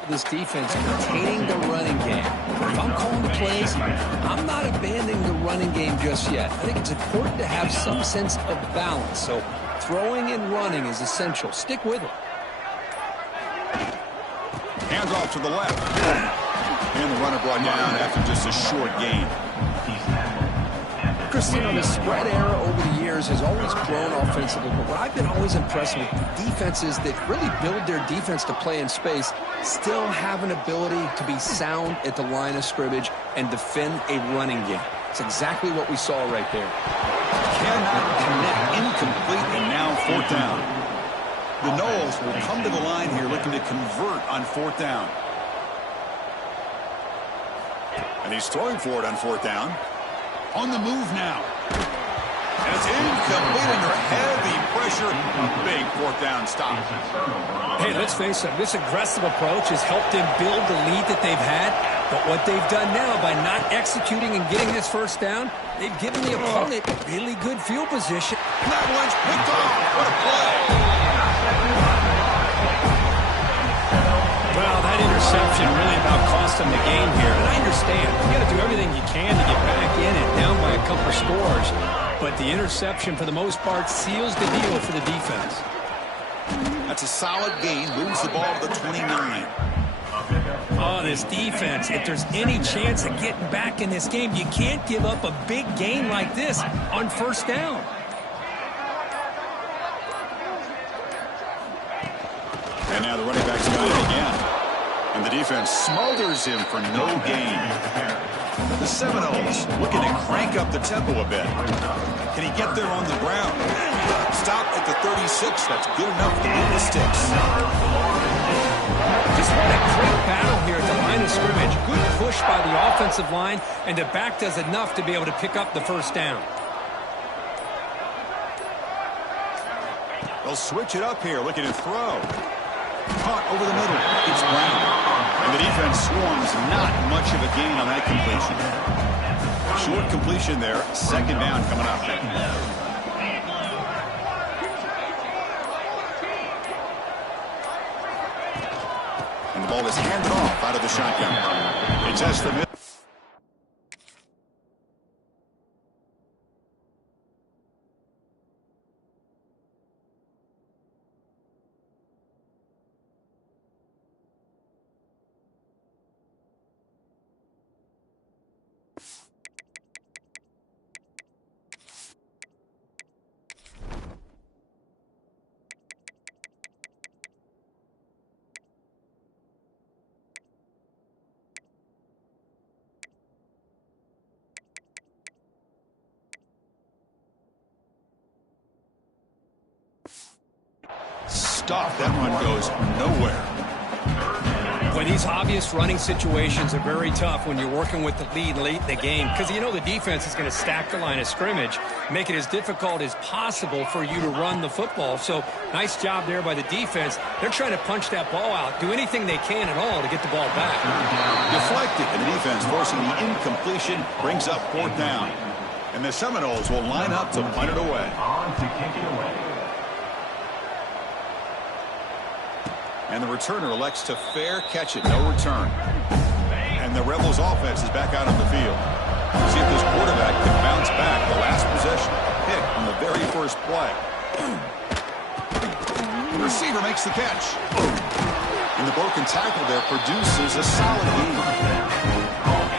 This defense containing the running game. If I'm calling the plays, I'm not abandoning the running game just yet. I think it's important to have some sense of balance. So throwing and running is essential. Stick with it. Hands off to the left. And the runner brought down after just a short gain. Christine, the spread era over the years has always grown offensively, but what I've been always impressed with, defenses that really build their defense to play in space still have an ability to be sound at the line of scrimmage and defend a running game. It's exactly what we saw right there. Cannot connect, incomplete, and now 4th down. The Noles will come to the line here looking to convert on 4th down. And he's throwing for it on 4th down. On the move now. And it's incomplete under heavy pressure. A big 4th down stop. Hey, let's face it, this aggressive approach has helped them build the lead that they've had. But what they've done now by not executing and getting this 1st down, they've given the opponent really good field position. And that one's picked off. What a play. Well, that interception really about cost them the game here. And I understand. You got to do everything you can to get back in and down by a couple of scores. But the interception, for the most part, seals the deal for the defense. That's a solid gain. Moves the ball to the 29. Oh, this defense. If there's any chance of getting back in this game, you can't give up a big gain like this on 1st down. And now the running back's got it again. And the defense smothers him for no gain. The Seminoles looking to crank up the tempo a bit. Can he get there on the ground? Stop at the 36. That's good enough to get the sticks. Just what a great battle here at the line of scrimmage. Good push by the offensive line, and the back does enough to be able to pick up the 1st down. They'll switch it up here, looking to throw. Caught over the middle. It's Brown. And the defense swarms. Not much of a gain on that completion. Short completion there. 2nd down coming up. And the ball is handed off out of the shotgun. It's Estimate. Stop. That one goes nowhere. Boy, these obvious running situations are very tough when you're working with the lead late in the game because you know the defense is going to stack the line of scrimmage, make it as difficult as possible for you to run the football. So nice job there by the defense. They're trying to punch that ball out, do anything they can at all to get the ball back. Deflected, and the defense forcing the incompletion brings up 4th down. And the Seminoles will line up to punt it away. On to kick it away. And the returner elects to fair catch it. No return. And the Rebels offense is back out on the field. See if this quarterback can bounce back. The last possession, a pick on the very 1st play. The receiver makes the catch. And the broken tackle there produces a solid gain.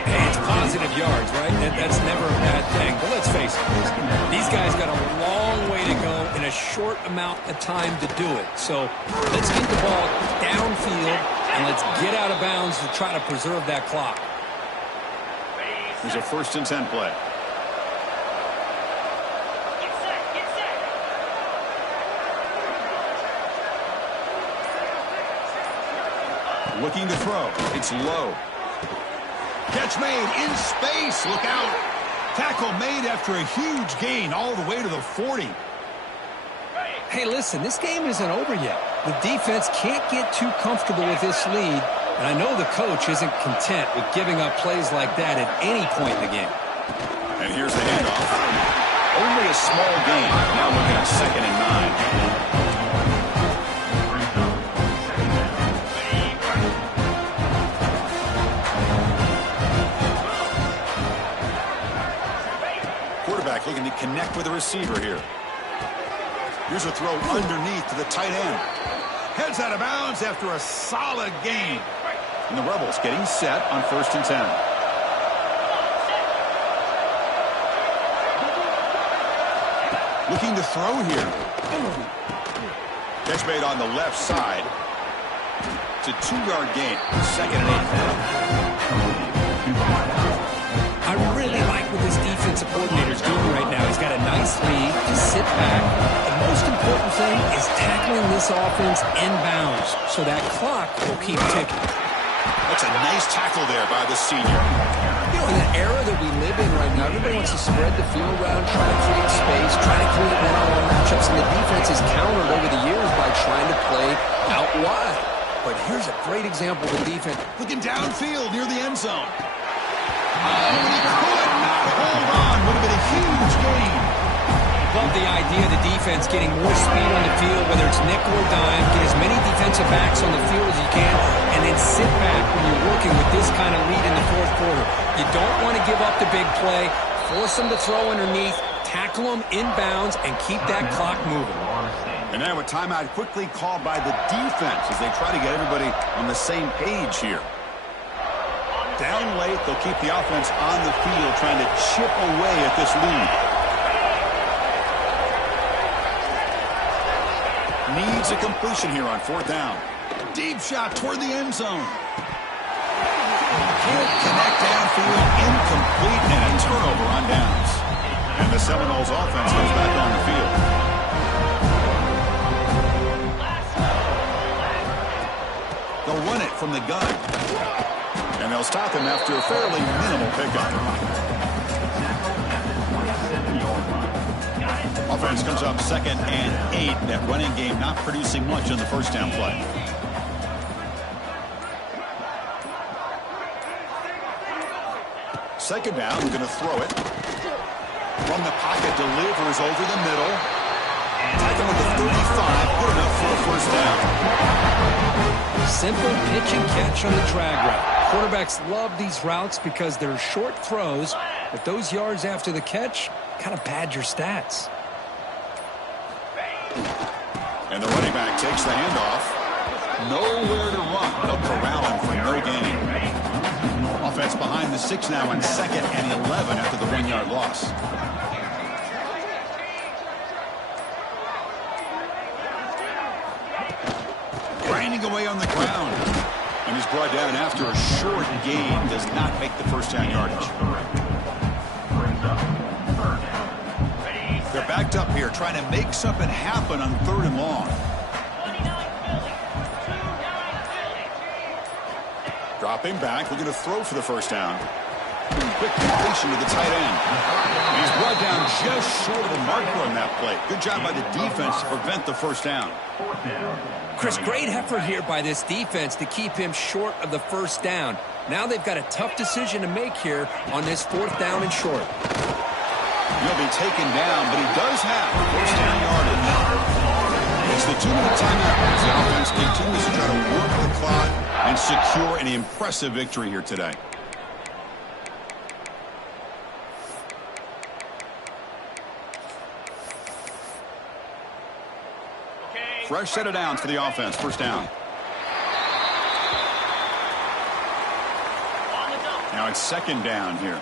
Hey, it's positive yards, right? That's never a bad thing. But let's face it, these guys got a long way to go in a short amount of time to do it. So let's get the ball downfield, and let's get out of bounds to try to preserve that clock. Here's a 1st and 10 play. Looking to throw. It's low. Catch made in space. Look out. Tackle made after a huge gain all the way to the 40. Hey, listen, this game isn't over yet. The defense can't get too comfortable with this lead, and I know the coach isn't content with giving up plays like that at any point in the game. And here's the handoff. Only a small gain. Now looking at 2nd and 9. Quarterback looking to connect with the receiver here. Here's a throw underneath to the tight end. Heads out of bounds after a solid gain. And the Rebels getting set on 1st and 10. Looking to throw here. Catch made on the left side. It's a 2-yard gain. 2nd and 8. I really like what this defensive coordinator is doing right now. He's got a nice lead to sit back. The most important thing is tackling this offense inbounds so that clock will keep ticking. That's a nice tackle there by the senior. You know, in the era that we live in right now, everybody wants to spread the field around, try to create space, try to create one-on-one matchups, and the defense has countered over the years by trying to play out wide. But here's a great example of the defense. Looking downfield near the end zone. Oh, and he could not hold on. Would have been a huge gain. Love the idea of the defense getting more speed on the field, whether it's nickel or dime, get as many defensive backs on the field as you can, and then sit back when you're working with this kind of lead in the 4th quarter. You don't want to give up the big play, force them to throw underneath, tackle them inbounds, and keep that clock moving. And now a timeout quickly called by the defense as they try to get everybody on the same page here. Down late, they'll keep the offense on the field trying to chip away at this lead. Needs a completion here on 4th down. Deep shot toward the end zone. Can't connect downfield, incomplete, and a turnover on downs. And the Seminoles offense comes back on the field. They'll run it from the gun. And they'll stop him after a fairly minimal pickup. Offense comes up 2nd and 8. That running game not producing much on the 1st down play. Second down, we're going to throw it. From the pocket, delivers over the middle. Taken with the 35, good enough for a 1st down. Simple pitch and catch on the drag route. Quarterbacks love these routes because they're short throws, but those yards after the catch kind of pad your stats. And the running back takes the handoff. Nowhere to run. They'll corral him for no gain. Offense behind the 6 now on 2nd and 11 after the 1-yard loss. Grinding away on the ground. And he's brought down after a short gain. Does not make the 1st down yardage. They're backed up here trying to make something happen on 3rd and long. Dropping back, looking to throw for the 1st down. Quick completion to the tight end. And he's brought down just short of the marker on that play. Good job by the defense to prevent the 1st down. Chris, great effort here by this defense to keep him short of the 1st down. Now they've got a tough decision to make here on this 4th down and short. He'll be taken down, but he does have 1st down yardage. It's the 2-minute timeout as the offense continues to try to work the clock and secure an impressive victory here today. Fresh set of downs for the offense. 1st down. Now it's 2nd down here.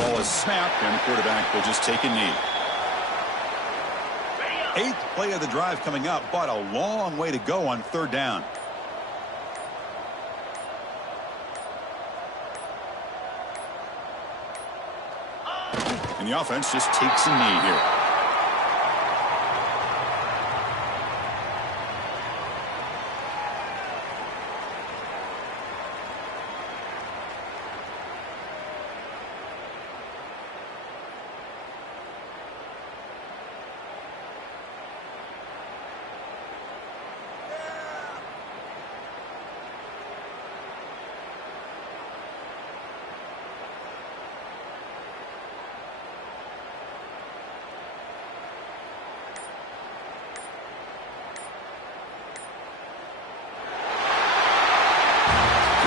Ball is snapped, and the quarterback will just take a knee. 8th play of the drive coming up, but a long way to go on 3rd down. And the offense just takes a knee here.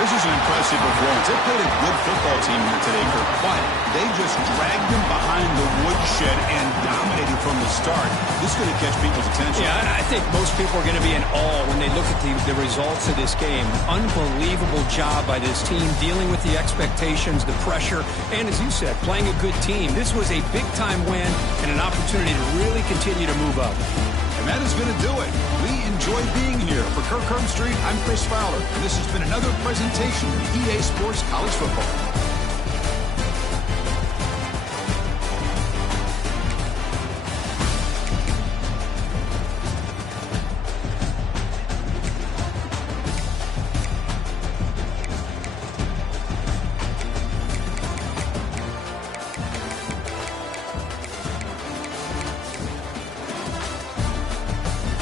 This is an impressive performance. They played a good football team here today, Kirk, but they just dragged them behind the woodshed and dominated from the start. This is going to catch people's attention. Yeah, I think most people are going to be in awe when they look at the results of this game. Unbelievable job by this team dealing with the expectations, the pressure, and as you said, playing a good team. This was a big-time win and an opportunity to really continue to move up. And that is going to do it. We enjoy being here. For Kirk Herbstreit, I'm Chris Fowler, and this has been another presentation of EA Sports College Football.